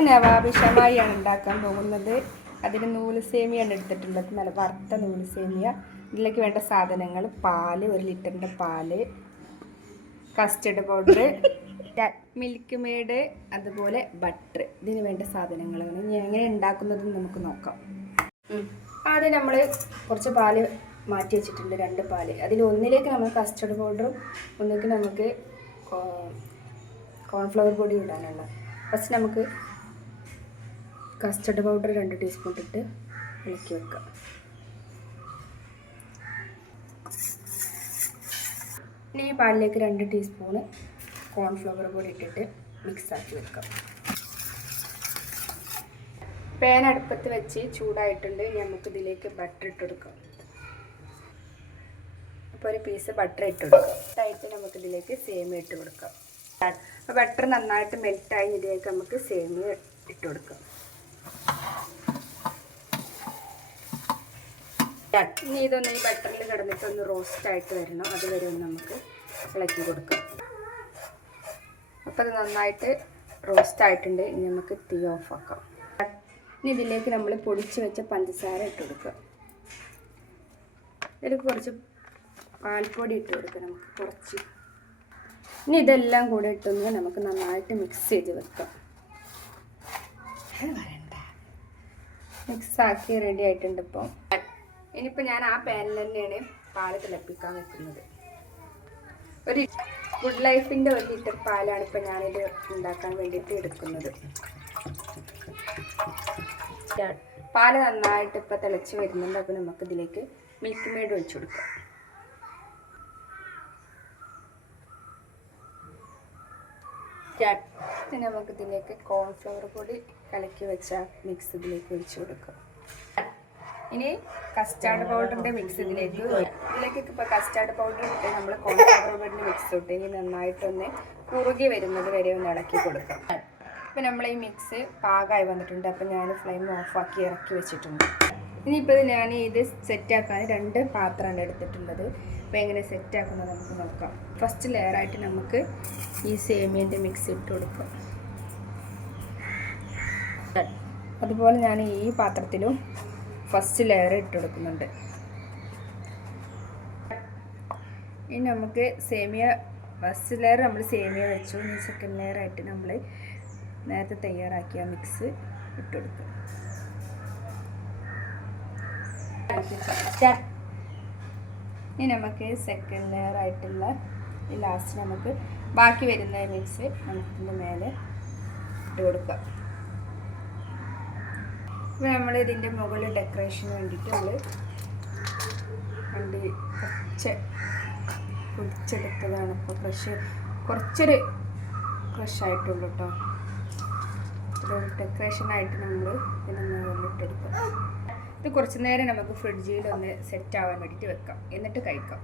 ഇന്ന് നവാബി ഷമായിയാണ് ഉണ്ടാക്കാൻ പോകുന്നത്. അതിന് നൂല് സേമിയാണ് എടുത്തിട്ടുള്ളത്, നല്ല വറുത്ത നൂല് സേമിയ. ഇതിലേക്ക് വേണ്ട സാധനങ്ങൾ: പാല്, 1 ലിറ്ററിൻ്റെ പാല്, കസ്റ്റർഡ് പൗഡർ, മിൽക്ക് മെയ്ഡ്, അതുപോലെ ബട്ടർ. ഇതിന് വേണ്ട സാധനങ്ങളാണ്. ഇനി എങ്ങനെ ഉണ്ടാക്കുന്നതെന്ന് നമുക്ക് നോക്കാം. ആദ്യം നമ്മൾ കുറച്ച് പാല് മാറ്റി വെച്ചിട്ടുണ്ട്, 2 പാല്. അതിൽ ഒന്നിലേക്ക് നമ്മൾ കസ്റ്റർഡ് പൗഡറും ഒന്നിലേക്ക് നമുക്ക് കോൺഫ്ലവർ പൊടി ഇടാനുള്ള. ഫസ്റ്റ് നമുക്ക് കസ്റ്റർഡ് പൗഡർ 2 ടീസ്പൂൺ ഇട്ട് ഇളക്കി വെക്കാം. ഇനി ഈ പാലിലേക്ക് 2 ടീസ്പൂണ് കോൺഫ്ലവർ പൊടി ഇട്ടിട്ട് മിക്സാക്കി വെക്കാം. പാൻ അടുപ്പത്ത് വെച്ച് ചൂടായിട്ടുണ്ട്. ഇനി നമുക്ക് ഇതിലേക്ക് ബട്ടർ ഇട്ട് കൊടുക്കാം. അപ്പോൾ ഒരു പീസ് ബട്ടർ ഇട്ട് കൊടുക്കാം. ആയിട്ട് നമുക്ക് ഇതിലേക്ക് സേമിയ ഇട്ട് കൊടുക്കാം. അപ്പോൾ ബട്ടർ നന്നായിട്ട് മെൽറ്റായി ഇതിലേക്ക് നമുക്ക് സേമിയ ഇട്ട് കൊടുക്കാം. ഇനി ഇതൊന്ന് ഈ ബട്ടറിൽ കിടന്നിട്ടൊന്ന് റോസ്റ്റായിട്ട് വരണം. അതുവരെ ഒന്ന് നമുക്ക് ഇളക്കി കൊടുക്കാം. അപ്പോൾ അത് നന്നായിട്ട് റോസ്റ്റായിട്ടുണ്ട്. ഇനി നമുക്ക് തീ ഓഫാക്കാം. ഇനി ഇതിലേക്ക് നമ്മൾ പൊടിച്ച് വെച്ച പഞ്ചസാര ഇട്ട് കൊടുക്കുക. ഇതിലേക്ക് കുറച്ച് പാൽപ്പൊടി ഇട്ട് കൊടുക്കുക. നമുക്ക് കുറച്ച്. ഇനി ഇതെല്ലാം കൂടെ ഇട്ടൊന്ന് നമുക്ക് നന്നായിട്ട് മിക്സ് ചെയ്ത് വെക്കാം. മിക്സാക്കി റെഡി ആയിട്ടുണ്ട്. ഇപ്പോൾ ഇനിയിപ്പോൾ ഞാൻ ആ പാനിൽ തന്നെയാണ് പാല് തിളപ്പിക്കാൻ വെക്കുന്നത്. ഒരു ഗുഡ് ലൈഫിൻ്റെ 1 ലിറ്റർ പാലാണ് ഇപ്പോൾ ഞാനിത് ഉണ്ടാക്കാൻ വേണ്ടിയിട്ട് എടുക്കുന്നത്. പാല് നന്നായിട്ട് ഇപ്പോൾ തിളച്ച് വരുന്നുണ്ട്. അപ്പോൾ നമുക്ക് ഇതിലേക്ക് മിൽക്ക് മെയ്ഡ് ഒഴിച്ചു കൊടുക്കാം. പിന്നെ നമുക്ക് ഇതിലേക്ക് കോൺഫ്ലവർ പൊടി കലക്കി വെച്ച മിക്സ് ഇതിലേക്ക് ഒഴിച്ചു കൊടുക്കാം. ഇനി കസ്റ്റാർഡ് പൗഡറിൻ്റെ മിക്സ് ഇതിലേക്ക് ഇപ്പോൾ കസ്റ്റാർഡ് പൗഡർ ഇട്ട് നമ്മൾ കോൺഫ്ലവർ പൊടിൻ്റെ മിക്സ് ഇട്ട് ഇനി നന്നായിട്ടൊന്ന് കുറുകി വരുന്നത് വരെ ഒന്ന് ഇളക്കി കൊടുക്കാം. അപ്പോൾ നമ്മൾ ഈ മിക്സ് പാകമായി വന്നിട്ടുണ്ട്. അപ്പോൾ ഞാൻ ഫ്ലെയിം ഓഫാക്കി ഇറക്കി വെച്ചിട്ടുണ്ട്. ഇനിയിപ്പോൾ ഞാൻ ഇത് സെറ്റാക്കാൻ 2 പാത്രമാണ് എടുത്തിട്ടുള്ളത്. അപ്പോൾ എങ്ങനെ സെറ്റാക്കുന്നത് നമുക്ക് നോക്കാം. ഫസ്റ്റ് ലെയറായിട്ട് നമുക്ക് ഈ സേമിയൻ്റെ മിക്സ് ഇട്ട് കൊടുക്കാം. അതുപോലെ ഞാൻ ഈ പാത്രത്തിലും ഫസ്റ്റ് ലെയർ ഇട്ട് കൊടുക്കുന്നുണ്ട്. ഇനി നമുക്ക് സേമിയ ഫസ്റ്റ് ലെയർ നമ്മൾ സേമിയ വെച്ചു. ഇനി സെക്കൻഡ് ലെയറായിട്ട് നമ്മൾ നേരത്തെ തയ്യാറാക്കിയ മിക്സ് ഇട്ട് കൊടുക്കുക. ഇനി നമുക്ക് സെക്കൻഡ് ലെയർ ആയിട്ടുള്ള ലാസ്റ്റ് നമുക്ക് ബാക്കി വരുന്ന മിക്സ് നമുക്കിതിൻ്റെ മേലെ ഇട്ട് കൊടുക്കാം. ഇപ്പോൾ നമ്മൾ ഇതിൻ്റെ മുകളിൽ ഡെക്കറേഷന് വേണ്ടിയിട്ട് നമ്മൾ പൊടിച്ചെടുത്തതാണ്. ഇപ്പോൾ കുറച്ചൊരു ക്രഷായിട്ടുള്ളൂ കേട്ടോ. ഡെക്കറേഷനായിട്ട് നമ്മൾ ഇതിന് മുകളിലിട്ടെടുക്കാം. ഇത് കുറച്ച് നേരം നമുക്ക് ഫ്രിഡ്ജിൽ ഒന്ന് സെറ്റ് ആവാൻ വേണ്ടിയിട്ട് വെക്കാം, എന്നിട്ട് കഴിക്കാം.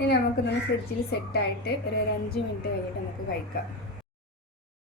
ഇനി നമുക്കിതൊന്ന് ഫ്രിഡ്ജിൽ സെറ്റായിട്ട് ഒരു 5 മിനിറ്റ് കഴിഞ്ഞിട്ട് നമുക്ക് കഴിക്കാം.